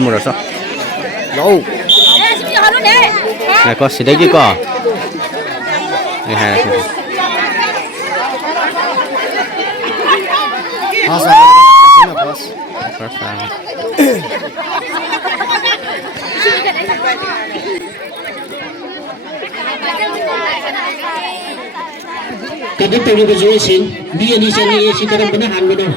물었어? No. 네, 거 시래기 거. 네, Pasa. Sino pas? Tadi perlu kejualan, dia di sini isi kadang benahan benar.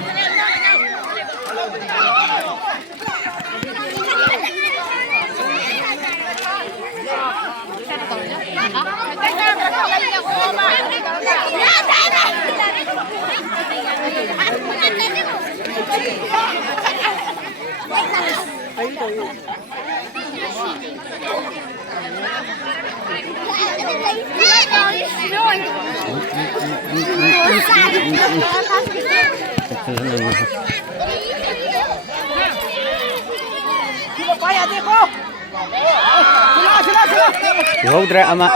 Hút ra ama.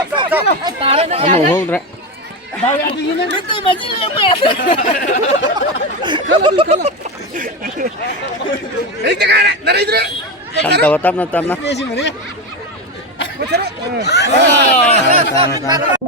Ama hút ra. Tama na.